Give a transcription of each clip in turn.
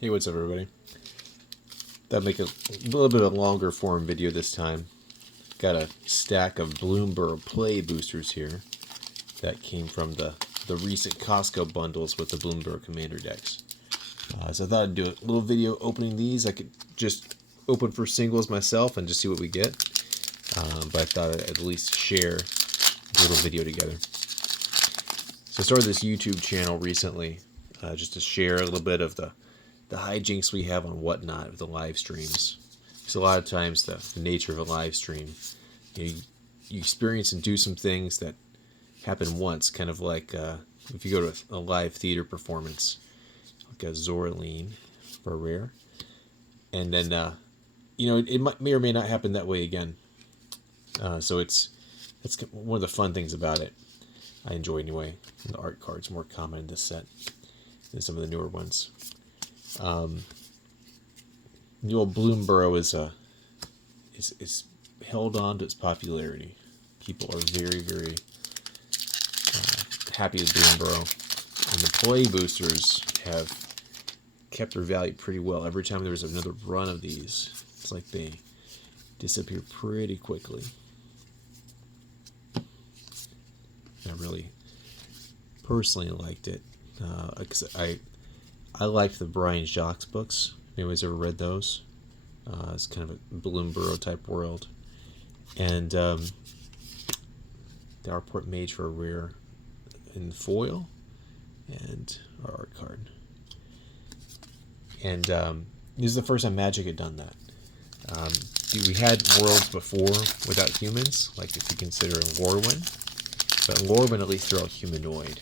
Hey, what's up, everybody? That'll make a little bit of a longer form video this time. Got a stack of Bloomburrow play boosters here that came from the recent Costco bundles with the Bloomburrow Commander decks. So I thought I'd do a little video opening these. I could just open for singles myself and just see what we get. But I thought I'd at least share a little video together. So I started this YouTube channel recently just to share a little bit of the hijinks we have on Whatnot with the live streams. Because a lot of times the nature of a live stream, you experience and do some things that happen once, kind of like if you go to a live theater performance, like a Zoraline for a rare, and then it may or may not happen that way again. So it's one of the fun things about it. I enjoy anyway. The art card's more common in this set than some of the newer ones. The old Bloomburrow is held on to its popularity. People are very, very happy with Bloomburrow, and the play boosters have kept their value pretty well. Every time there's another run of these, it's like they disappear pretty quickly. I really personally liked it. I liked the Brian Jacques books. Anybody's ever read those? It's kind of a Bloomburrow type world. And the Outport Mage for a rare in foil, and our art card. And this is the first time Magic had done that. We had worlds before without humans, like if you consider Lorwyn. But Lorwyn at least they're all humanoid.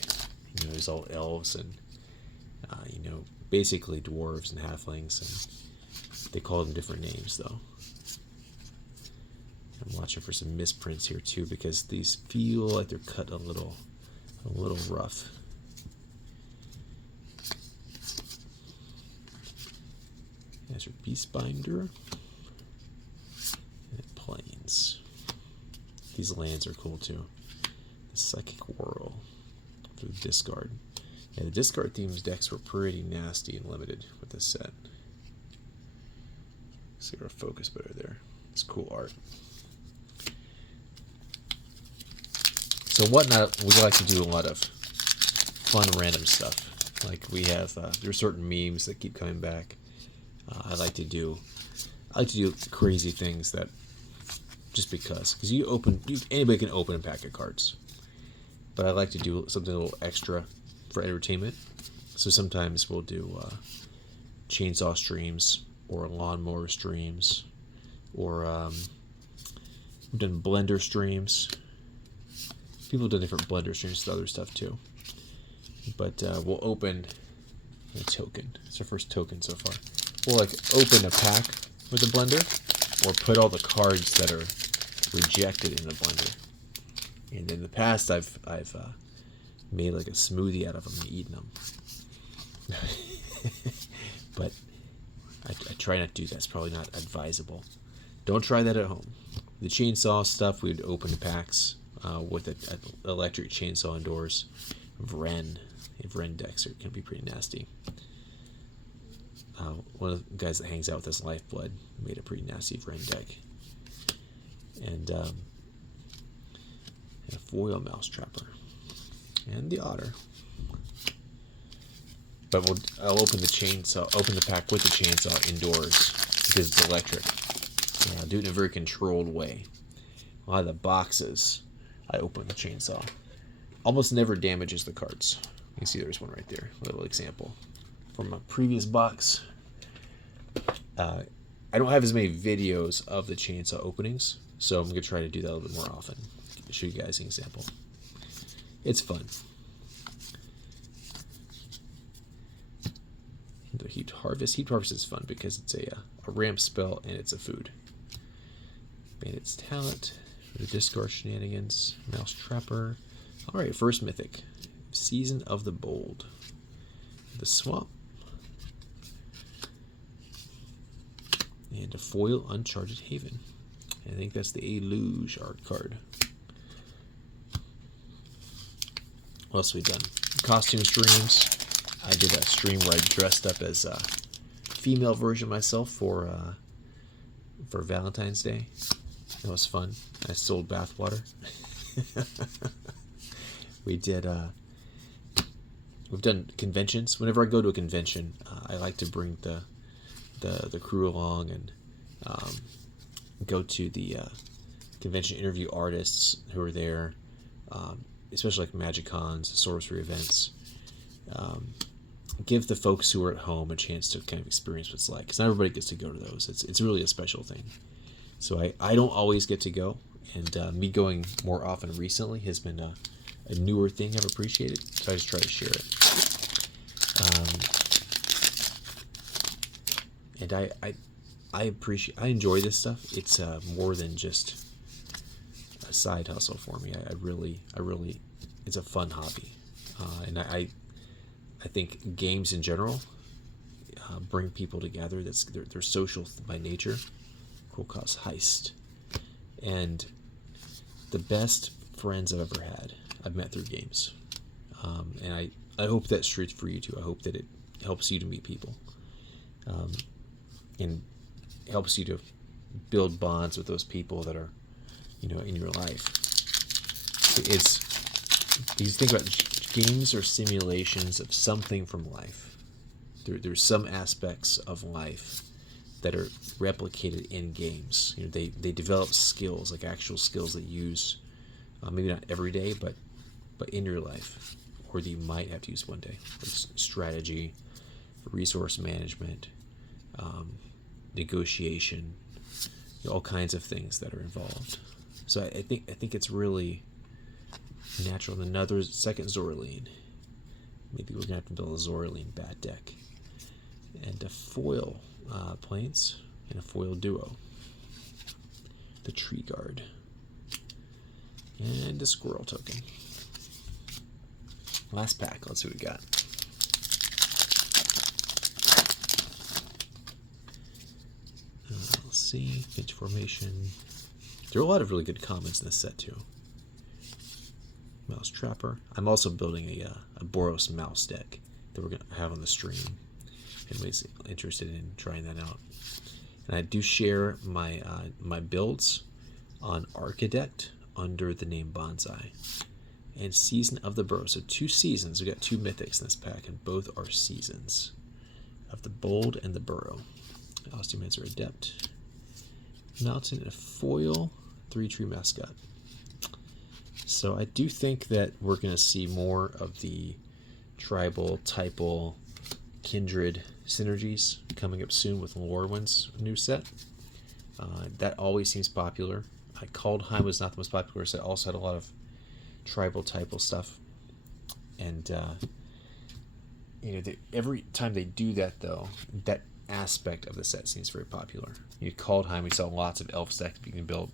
There's all elves and basically dwarves and halflings, and they call them different names though. I'm watching for some misprints here too, because these feel like they're cut a little rough. There's your Beastbinder and Plains. These lands are cool too. The Psychic Whirl for the discard. Yeah, the discard themes decks were pretty nasty and limited with this set. Let's get our focus better there. It's cool art. So Whatnot, we like to do a lot of fun random stuff. Like we have, there's certain memes that keep coming back. I like to do crazy things that just because anybody can open a pack of cards. But I like to do something a little extra for entertainment. So sometimes we'll do chainsaw streams or lawnmower streams, or we've done blender streams. People have done different blender streams with other stuff too. But we'll open a token. It's our first token so far. We'll open a pack with a blender, or put all the cards that are rejected in the blender. And in the past, I've made like a smoothie out of them and eaten them. But I try not to do that. It's probably not advisable. Don't try that at home. The chainsaw stuff, we'd open the packs with an electric chainsaw indoors. Vren decks can be pretty nasty. One of the guys that hangs out with us, Lifeblood, made a pretty nasty Vren deck. And a foil Mousetrapper. And the Otter. But I'll open the pack with the chainsaw indoors because it's electric. And I'll do it in a very controlled way. A lot of the boxes, I open the chainsaw. Almost never damages the cards. You can see there's one right there. A little example from a previous box. I don't have as many videos of the chainsaw openings, so I'm going to try to do that a little bit more often. I'll show you guys an example. It's fun. The Heaped Harvest. Heaped Harvest is fun because it's a ramp spell and it's a food. Bandit's Talent. The discard shenanigans. Mousetrapper. Alright, first mythic. Season of the Bold. The Swamp. And a foil Uncharted Haven. I think that's the Eluge art card. What else have we done? Costume streams. I did a stream where I dressed up as female version of myself for Valentine's Day. That was fun. I sold bathwater. We did. We've done conventions. Whenever I go to a convention, I like to bring the crew along and go to the convention, interview artists who are there, especially like Magic Cons, sorcery events. Give the folks who are at home a chance to kind of experience what it's like, because not everybody gets to go to those. It's really a special thing. So I don't always get to go, and me going more often recently has been a newer thing I've appreciated. So I just try to share it. And I enjoy this stuff. It's more than just a side hustle for me. I really, it's a fun hobby, and I think games in general bring people together. They're social by nature. Cool cause heist, and the best friends I've ever had I've met through games, and I hope that's true for you too. I hope that it helps you to meet people, and helps you to build bonds with those people that are, in your life. It's, because think about it, games are simulations of something from life. There's some aspects of life that are replicated in games. They develop skills, like actual skills that you use, maybe not every day, but in your life, or that you might have to use one day. It's strategy, resource management, negotiation, all kinds of things that are involved. So I think it's really natural. Another second Zoraline. Maybe we're gonna have to build a Zoraline bat deck, and a foil planes, and a foil duo. The tree guard, and a squirrel token. Last pack. Let's see what we got. Let's see. Pitch formation. There are a lot of really good comments in this set too. Mouse Trapper. I'm also building a Boros mouse deck that we're going to have on the stream. If anybody's interested in trying that out. And I do share my my builds on Architect under the name Bonsai. And Season of the Burrow. So 2 seasons. We've got 2 mythics in this pack, and both are seasons of the Bold and the Burrow. Osteomancer Adept. Mountain and a foil 3-tree mascot. So I do think that we're going to see more of the tribal, typal, kindred synergies coming up soon with Lorwyn's new set. That always seems popular. Kaldheim was not the most popular set. Also had a lot of tribal, typal stuff. And every time they do that, though, that aspect of the set seems very popular. Kaldheim, we saw lots of elf stacks being built.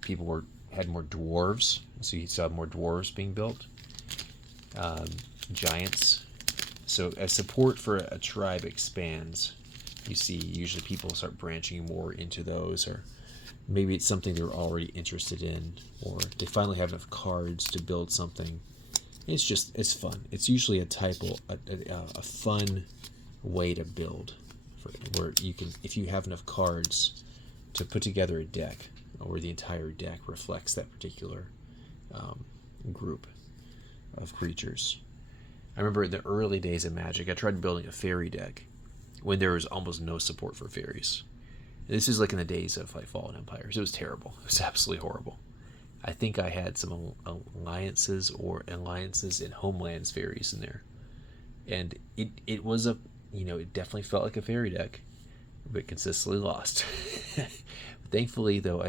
People had more dwarves, so you saw more dwarves being built. Giants. So as support for a tribe expands, you see usually people start branching more into those, or maybe it's something they're already interested in, or they finally have enough cards to build something. It's fun. It's usually a fun way to build, where you can, if you have enough cards to put together a deck, where the entire deck reflects that particular group of creatures. I remember in the early days of Magic, I tried building a fairy deck when there was almost no support for fairies. And this is like in the days of Fallen Empires. It was terrible. It was absolutely horrible. I think I had some alliances in Homelands fairies in there, and it was it definitely felt like a fairy deck, but consistently lost. Thankfully, though,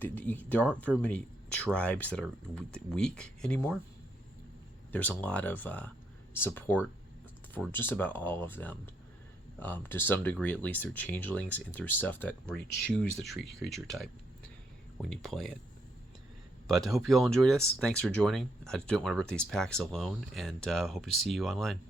there aren't very many tribes that are weak anymore. There's a lot of support for just about all of them, to some degree at least, through changelings and through stuff where you choose the creature type when you play it. But I hope you all enjoyed this. Thanks for joining. I don't want to rip these packs alone, and hope to see you online.